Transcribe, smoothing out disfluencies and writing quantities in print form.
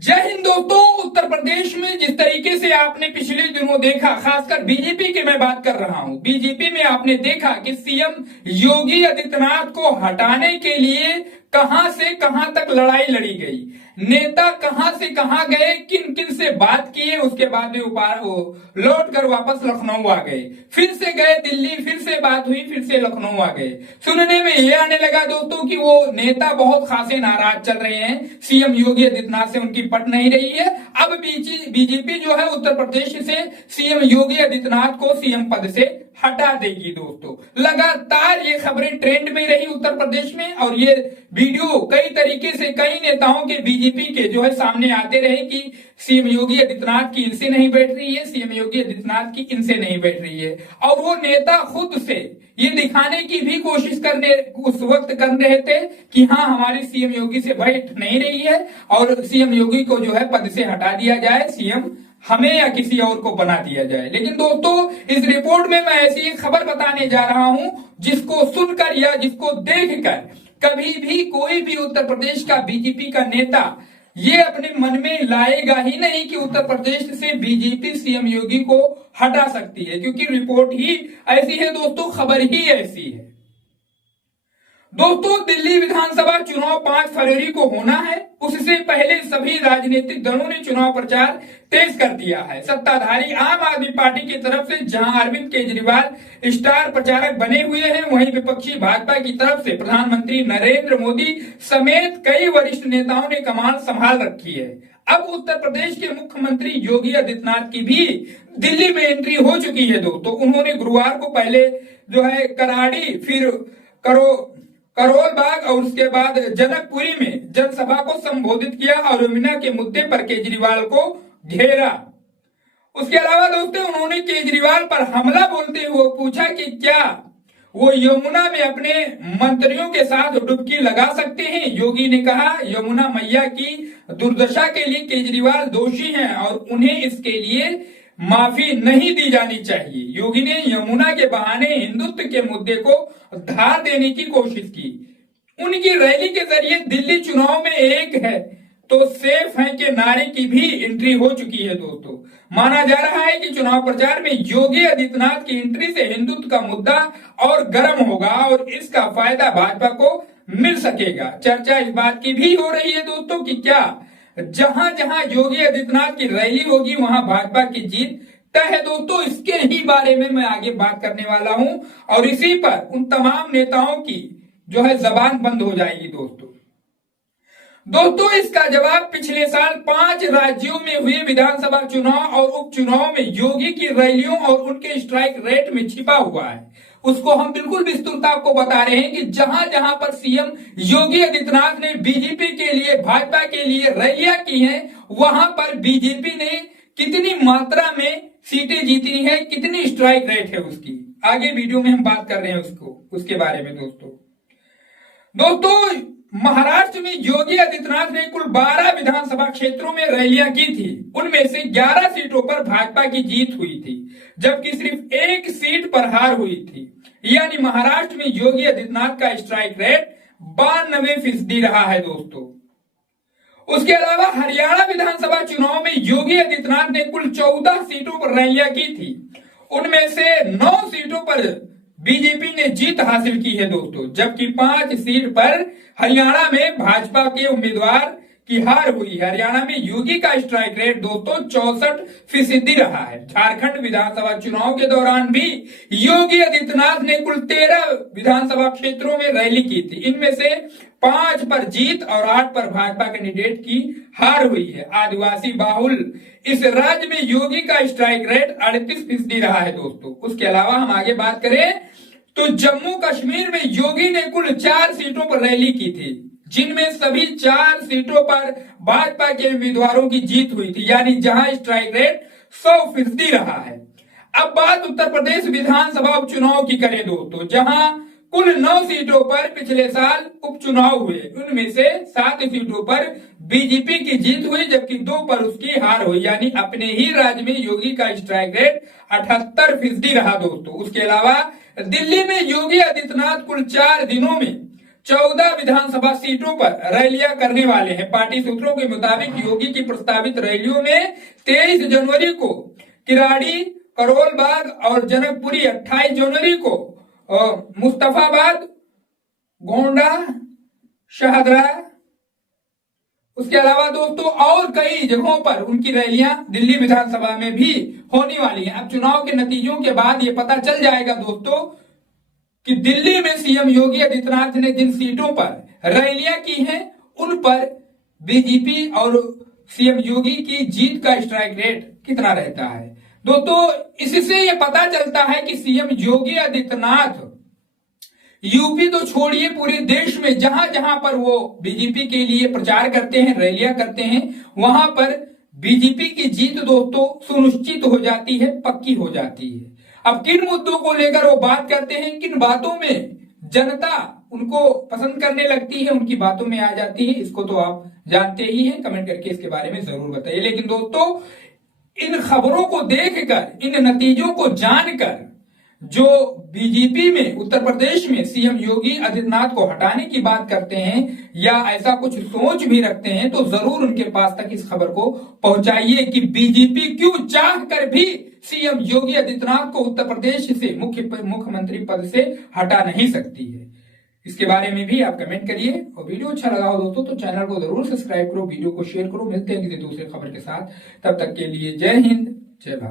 जय हिंद दोस्तों। उत्तर प्रदेश में जिस तरीके से आपने पिछले दिनों देखा, खासकर बीजेपी की मैं बात कर रहा हूं, बीजेपी में आपने देखा कि सीएम योगी आदित्यनाथ को हटाने के लिए कहां से कहां तक लड़ाई लड़ी गई, नेता कहां से कहां गए, किन किन से बात किए, उसके बाद में लौट कर वापस लखनऊ आ गए, फिर से गए दिल्ली, फिर से बात हुई, फिर से लखनऊ आ गए। सुनने में यह आने लगा दोस्तों कि वो नेता बहुत खासे नाराज चल रहे हैं, सीएम योगी आदित्यनाथ से उनकी पट नहीं रही है। अब बीजेपी जो है उत्तर प्रदेश से सीएम योगी आदित्यनाथ को सीएम पद से हटा देगी। दोस्तों लगातार ये खबरें ट्रेंड में रही उत्तर प्रदेश में, और ये वीडियो कई तरीके से कई नेताओं के बीजेपी के जो है सामने आते रहे कि सीएम योगी आदित्यनाथ की इनसे नहीं बैठ रही है, सीएम योगी आदित्यनाथ की इनसे नहीं बैठ रही है। और वो नेता खुद से ये दिखाने की भी कोशिश करने उस वक्त कर रहे थे कि हाँ हमारी सीएम योगी से बैठ नहीं रही है और सीएम योगी को जो है पद से हटा दिया जाए, सीएम हमें या किसी और को बना दिया जाए। लेकिन दोस्तों इस रिपोर्ट में मैं ऐसी एक खबर बताने जा रहा हूं जिसको सुनकर या जिसको देखकर कभी भी कोई भी उत्तर प्रदेश का बीजेपी का नेता ये अपने मन में लाएगा ही नहीं कि उत्तर प्रदेश से बीजेपी सीएम योगी को हटा सकती है, क्योंकि रिपोर्ट ही ऐसी है दोस्तों, खबर ही ऐसी है। दोस्तों दिल्ली विधानसभा चुनाव 5 फरवरी को होना है, उससे पहले सभी राजनीतिक दलों ने चुनाव प्रचार तेज कर दिया है। सत्ताधारी आम आदमी पार्टी की तरफ से जहां अरविंद केजरीवाल स्टार प्रचारक बने हुए हैं, वहीं विपक्षी भाजपा की तरफ से प्रधानमंत्री नरेंद्र मोदी समेत कई वरिष्ठ नेताओं ने कमान संभाल रखी है। अब उत्तर प्रदेश के मुख्यमंत्री योगी आदित्यनाथ की भी दिल्ली में एंट्री हो चुकी है। दोस्तों उन्होंने गुरुवार को पहले जो है कराड़ी, फिर करोल बाग और उसके बाद जनकपुरी में जनसभा को संबोधित किया और यमुना के मुद्दे पर केजरीवाल को घेरा। उसके अलावा दोस्तों उन्होंने केजरीवाल पर हमला बोलते हुए पूछा कि क्या वो यमुना में अपने मंत्रियों के साथ डुबकी लगा सकते हैं। योगी ने कहा यमुना मैया की दुर्दशा के लिए केजरीवाल दोषी हैं और उन्हें इसके लिए माफी नहीं दी जानी चाहिए। योगी ने यमुना के बहाने हिंदुत्व के मुद्दे को धार देने की कोशिश की। उनकी रैली के जरिए दिल्ली चुनाव में एक है तो सेफ है के नारे की भी एंट्री हो चुकी है। दोस्तों माना जा रहा है कि चुनाव प्रचार में योगी आदित्यनाथ की एंट्री से हिंदुत्व का मुद्दा और गर्म होगा और इसका फायदा भाजपा को मिल सकेगा। चर्चा इस बात की भी हो रही है दोस्तों कि क्या जहां जहां योगी आदित्यनाथ की रैली होगी वहां भाजपा की जीत तय है। दोस्तों इसके ही बारे में मैं आगे बात करने वाला हूं और इसी पर उन तमाम नेताओं की जो है जबान बंद हो जाएगी। दोस्तों इसका जवाब पिछले साल 5 राज्यों में हुए विधानसभा चुनाव और उपचुनाव में योगी की रैलियों और उनके स्ट्राइक रेट में छिपा हुआ है। उसको हम बिल्कुल विस्तृत आपको बता रहे हैं कि जहां जहां पर सीएम योगी आदित्यनाथ ने बीजेपी के लिए, भाजपा के लिए रैलियां की हैं, वहां पर बीजेपी ने कितनी मात्रा में सीटें जीती हैं, कितनी स्ट्राइक रेट है उसकी आगे वीडियो में हम बात कर रहे हैं उसके बारे में। दोस्तों महाराष्ट्र में योगी आदित्यनाथ ने कुल 12 विधानसभा क्षेत्रों में रैलियां की थी, उनमें से 11 सीटों पर भाजपा की जीत हुई थी जबकि सिर्फ एक सीट पर हार हुई थी। यानी महाराष्ट्र में योगी आदित्यनाथ का स्ट्राइक रेट 92% रहा है। दोस्तों उसके अलावा हरियाणा विधानसभा चुनाव में योगी आदित्यनाथ ने कुल 14 सीटों पर रैलियां की थी, उनमें से 9 सीटों पर बीजेपी ने जीत हासिल की है दोस्तों, जबकि 5 सीट पर हरियाणा में भाजपा के उम्मीदवार की हार हुई। हरियाणा में योगी का स्ट्राइक रेट दोस्तों 64% रहा है। झारखंड विधानसभा चुनाव के दौरान भी योगी आदित्यनाथ ने कुल 13 विधानसभा क्षेत्रों में रैली की थी, इनमें से 5 पर जीत और 8 पर भाजपा कैंडिडेट की हार हुई है। आदिवासी बाहुल इस राज्य में योगी का स्ट्राइक रेट 38% रहा है। दोस्तों उसके अलावा हम आगे बात करें तो जम्मू कश्मीर में योगी ने कुल 4 सीटों पर रैली की थी, जिनमें सभी 4 सीटों पर भाजपा के उम्मीदवारों की जीत हुई थी, यानी जहां स्ट्राइक रेट 100% रहा है। अब बात उत्तर प्रदेश विधानसभा उपचुनाव की करें दोस्तों, जहां कुल 9 सीटों पर पिछले साल उपचुनाव हुए, उनमें से 7 सीटों पर बीजेपी की जीत हुई जबकि 2 पर उसकी हार हुई। यानी अपने ही राज्य में योगी का स्ट्राइक रेट 78% रहा। दोस्तों उसके अलावा दिल्ली में योगी आदित्यनाथ कुल 4 दिनों में 14 विधानसभा सीटों पर रैलियां करने वाले हैं। पार्टी सूत्रों के मुताबिक योगी की प्रस्तावित रैलियों में 23 जनवरी को किराड़ी, करोल बाग और जनकपुरी, 28 जनवरी को मुस्तफाबाद, गोंडा, शाहदरा, उसके अलावा दोस्तों और कई जगहों पर उनकी रैलियां दिल्ली विधानसभा में भी होने वाली हैं। अब चुनाव के नतीजों के बाद ये पता चल जाएगा दोस्तों कि दिल्ली में सीएम योगी आदित्यनाथ ने जिन सीटों पर रैलियां की हैं उन पर बीजेपी और सीएम योगी की जीत का स्ट्राइक रेट कितना रहता है। दोस्तों इससे ये पता चलता है कि सीएम योगी आदित्यनाथ यूपी तो छोड़िए, पूरे देश में जहां जहां पर वो बीजेपी के लिए प्रचार करते हैं, रैलियां करते हैं, वहां पर बीजेपी की जीत दोस्तों सुनिश्चित हो जाती है, पक्की हो जाती है। अब किन मुद्दों को लेकर वो बात करते हैं, किन बातों में जनता उनको पसंद करने लगती है, उनकी बातों में आ जाती है, इसको तो आप जानते ही हैं। कमेंट करके इसके बारे में जरूर बताइए। लेकिन दोस्तों इन खबरों को देखकर, इन नतीजों को जानकर जो बीजेपी में उत्तर प्रदेश में सीएम योगी आदित्यनाथ को हटाने की बात करते हैं या ऐसा कुछ सोच भी रखते हैं, तो जरूर उनके पास तक इस खबर को पहुंचाइए कि बीजेपी क्यों चाह कर भी सीएम योगी आदित्यनाथ को उत्तर प्रदेश से मुख्यमंत्री पद से हटा नहीं सकती है। इसके बारे में भी आप कमेंट करिए और वीडियो अच्छा लगा हो दोस्तों तो चैनल को जरूर सब्सक्राइब करो, वीडियो को शेयर करो। मिलते हैं किसी दूसरे खबर के साथ, तब तक के लिए जय हिंद, जय भारत।